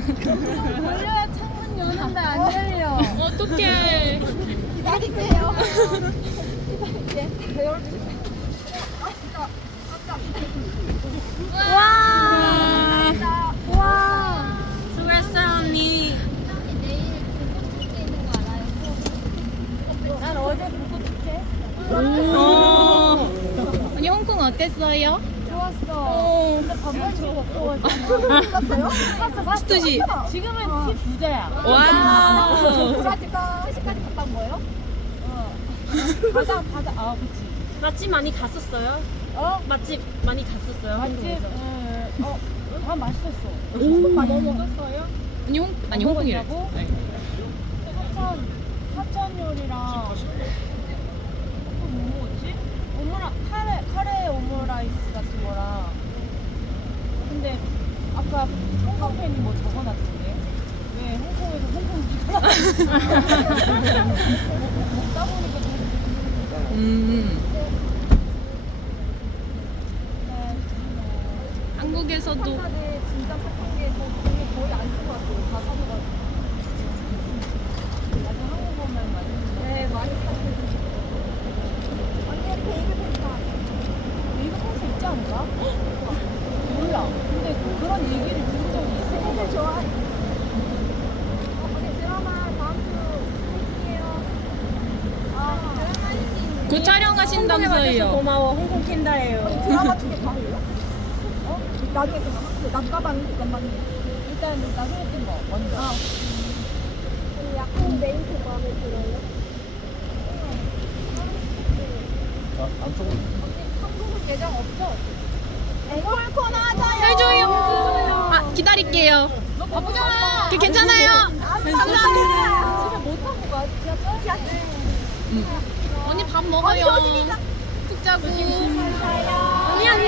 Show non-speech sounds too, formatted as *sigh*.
돌려야 창문 여는데 안 열려. 어떡해. 기다릴게요. 와. 와. 수고했어 언니. 난 어제 불꽃 축제 했어. 오. 언니 홍콩 어땠어요? 좋았어. 근데 입고 없어가지고. 샀어, 샀어. 스투시. 지금은 티 부자야. 와우. 브라지가 3시까지 갔다 온 거예요? 어. *laughs* 바다, 바다. 아, 그치. 맛집 많이 갔었어요? 어? 맛집 많이 갔었어요? 맛집, 한국에서? 어, 어, 다 맛있었어. 오. 많이 먹었어요? 언니 홍 아니 홍콩이래. 네. 사천, 사천 요리랑. 또뭐 먹었지? 오므라, 카레, 카레 오므라이스 같은 거랑. 근데 아까 홍콩 팬이 뭐 적어놨던데? 왜 홍콩에서 홍콩 비가 먹다 보니까 좀 음. 네, 한국에서도 카드 진짜 착한 게저 돈을 거의 안 쓰고 왔어요. 다 사줘가지고. 나중에 한국 오면 많이 네, 많이 사줘요. 언니 이렇게 베이글 펜사. 베이글 펜사 있지 않을까? 몰라. 근데 그런 얘기를 들은 적이 있어. 펜사 좋아해. 어, 언니 드라마 다음 주 할게요. 아, 드라마 할수 있는. 곧 촬영하신다면서요. 고마워 홍콩 캔다예요 드라마 중에 봐요? 어? 나중에 좀 남가방 잠깐만요. 일단 나중에 뜬거 먼저. 아. 약간 메이크 마음에 들어요? 한국은 예정 없죠? 앵콜 코너 하자요. 해줘요. 아 기다릴게요. 너 바쁘잖아. 그 괜찮아요. 감사합니다. 집에 못 타고 가. 지하철? 지하철. 언니 밥 먹어요. 언니 조심히 가. 푹 자고. 가요. 언니